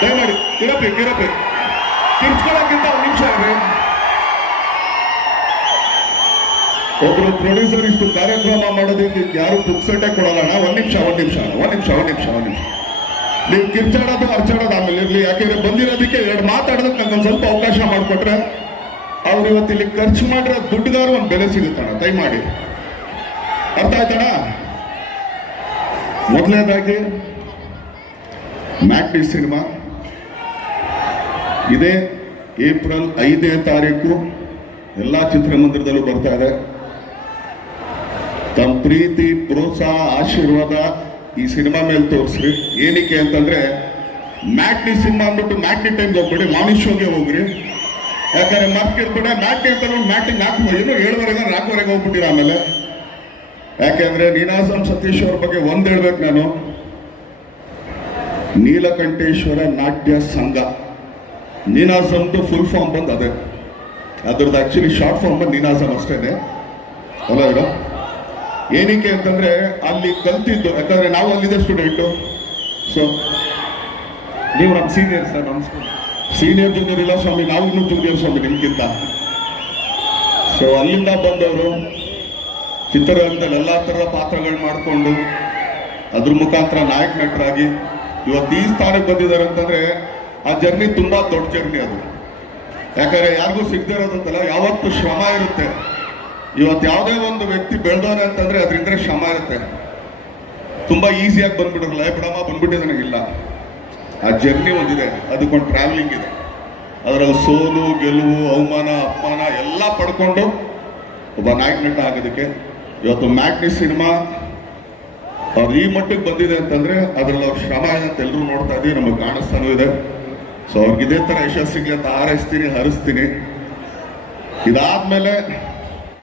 ದಯಮಾಡಿ ಕಿರಪಿ ಕಿರಪಿ ಕಿರ್ಚ್ಕೊಳಕ್ಕಿಂತ ಒಂದು ನಿಮಿಷ ಇರಿ. ಒಬ್ರು ಪ್ರೊಡ್ಯೂಸರ್ ಇಷ್ಟು ಕಾರ್ಯಕ್ರಮ ಮಾಡೋದಕ್ಕೆ ಯಾರು ಪುಕ್ಸಟ್ಟೆ ಕೊಡಲ್ಲ. ಒಂದ್ ನಿಮಿಷ ಒಂದ್ ನಿಮಿಷ ಒಂದ್ ನಿಮಿಷ ಒಂದ್ ನಿಮಿಷ ಒಂದ್ ನಿಮಿಷ. ನೀವು ಕಿರ್ಚಾಡೋದು ಅರ್ಚಾಡೋದು ಆಮೇಲೆ ಇರ್ಲಿ. ಯಾಕೆಂದ್ರೆ ಬಂದಿರೋದಕ್ಕೆ ಎರಡು ಮಾತಾಡೋದಕ್ಕೆ ನಂಗೊಂದು ಸ್ವಲ್ಪ ಅವಕಾಶ ಮಾಡಿಕೊಟ್ರೆ ಅವ್ರು ಇವತ್ತು ಇಲ್ಲಿ ಖರ್ಚು ಮಾಡಿರೋ ದುಡ್ಡುಗಾರು ಒಂದು ಬೆಲೆ ಸಿಗುತ್ತಣ ದಯಮಾಡಿ. ಅರ್ಥ ಆಯ್ತಣ್ಣ? ಮೊದಲನೇದಾಗಿ ಮ್ಯಾಟ್ನಿ ಸಿನಿಮಾ. ಇದೇ ಏಪ್ರಿಲ್ ಐದನೇ ತಾರೀಕು ಎಲ್ಲ ಚಿತ್ರಮಂದಿರದಲ್ಲೂ ಬರ್ತಾ ಇದೆ. ತಮ್ಮ ಪ್ರೀತಿ, ಪ್ರೋತ್ಸಾಹ, ಆಶೀರ್ವಾದ ಈ ಸಿನಿಮಾ ಮೇಲೆ ತೋರಿಸ್ರಿ. ಏನಕ್ಕೆ ಅಂತಂದ್ರೆ ಮ್ಯಾಟ್ನಿ ಸಿನಿಮಾ ಅಂದ್ಬಿಟ್ಟು ಮ್ಯಾಟ್ನಿ ಟೈಮ್ಗೆ ಹೋಗ್ಬೇಡಿ. ಮಾರ್ನಿಂಗ್ ಶೋಗೆ ಹೋಗ್ರಿ. ಯಾಕಂದ್ರೆ ಮತ್ತೆ ಕೇಳ್ಬೇಡ ಮ್ಯಾಟ್ನಿ ಅಂತ ಮ್ಯಾಟಿಂಗ್ ನಾಲ್ಕು ಏನು ಏಳುವರೆಗೆ, ನಾಲ್ಕುವರೆಗೆ ಹೋಗ್ಬಿಟ್ಟಿರ ಆಮೇಲೆ. ಯಾಕೆಂದ್ರೆ ನೀನಾಸಂ ಸತೀಶ್ ಅವ್ರ ಬಗ್ಗೆ ಒಂದ್ ಹೇಳ್ಬೇಕು ನಾನು. ನೀಲಕಂಠೇಶ್ವರ ನಾಟ್ಯ ಸಂಘ. ನೀನಾಸಮ್ದು ಫುಲ್ ಫಾರ್ಮ್ ಬಂದು ಅದೇ. ಅದ್ರದ್ದು ಆಕ್ಚುಲಿ ಶಾರ್ಟ್ ಫಾರ್ಮ್ ಬಂದು ನೀನಾಸಂ ಅಷ್ಟೇನೆ. ಅಲ್ಲ ಇರೋ ಏನಕ್ಕೆ ಅಂತಂದ್ರೆ ಅಲ್ಲಿ ಕಲ್ತಿದ್ದು ಯಾಕಂದ್ರೆ ನಾವು ಅಲ್ಲಿದೆ ಸ್ಟೂಡೆಂಟು ಸೊ ನೀವು ನಮ್ಮ ಸೀನಿಯರ್ ಸರ್ ನಮಸ್ಕಾರ ಸೀನಿಯರ್ ಜೂನಿಯರ್ ಇಲ್ಲ ಸ್ವಾಮಿ ನಾವು ಇನ್ನೂ ಜೂನಿಯರ್ ಸ್ವಾಮಿ ನಿಮ್ಗಿಂತ. ಸೊ ಅಲ್ಲಿಂದ ಬಂದವರು ಚಿತ್ರರಂಗದಲ್ಲಿ ಎಲ್ಲ ಥರದ ಪಾತ್ರಗಳು ಮಾಡಿಕೊಂಡು ಅದ್ರ ಮುಖಾಂತರ ನಾಯಕ ನಟರಾಗಿ ಇವತ್ತು ಈ ಸ್ಥಾನಕ್ಕೆ ಬಂದಿದ್ದಾರೆ ಅಂತಂದ್ರೆ ಆ ಜರ್ನಿ ತುಂಬಾ ದೊಡ್ಡ ಜರ್ನಿ ಅದು. ಯಾಕಂದ್ರೆ ಯಾರಿಗೂ ಸಿಗದೆ ಇರೋದಂತಲ್ಲ, ಯಾವತ್ತು ಶ್ರಮ ಇರುತ್ತೆ. ಇವತ್ತು ಯಾವುದೇ ಒಂದು ವ್ಯಕ್ತಿ ಬೆಳೆದವನೆ ಅಂತಂದ್ರೆ ಅದರಿಂದ ಶ್ರಮ ಇರುತ್ತೆ. ತುಂಬಾ ಈಸಿಯಾಗಿ ಬಂದ್ಬಿಡೋಲ್ಲ ಏ ಬಿಡಮ್ಮ ಬಂದ್ಬಿಟ್ಟಿದೆ ಇಲ್ಲ. ಆ ಜರ್ನಿ ಒಂದಿದೆ. ಅದಕ್ಕೊಂದು ಟ್ರಾವೆಲಿಂಗ್ ಇದೆ. ಅದರಲ್ಲಿ ಸೋಲು, ಗೆಲುವು, ಅವಮಾನ, ಅಪಮಾನ ಎಲ್ಲ ಪಡ್ಕೊಂಡು ಒಬ್ಬ ನಾಯಕ ನಟ ಆಗೋದಕ್ಕೆ ಇವತ್ತು ಮ್ಯಾಟ್ನಿ ಸಿನಿಮಾ ಅವ್ರು ಈ ಮಟ್ಟಕ್ಕೆ ಬಂದಿದೆ ಅಂತಂದ್ರೆ ಅದ್ರಲ್ಲಿ ಅವ್ರ ಶ್ರಮ ಅಂತ ಎಲ್ಲರೂ ನೋಡ್ತಾ ಇದೀವಿ, ನಮಗೆ ಕಾಣಿಸ್ತಾನೂ ಇದೆ. ಸೊ ಅವ್ರಿಗೆ ಇದೇ ತರ ಯಶಸ್ಸಿಗೆ ಅಂತ ಹಾರೈಸ್ತೀನಿ, ಹರಿಸ್ತೀನಿ. ಇದಾದ್ಮೇಲೆ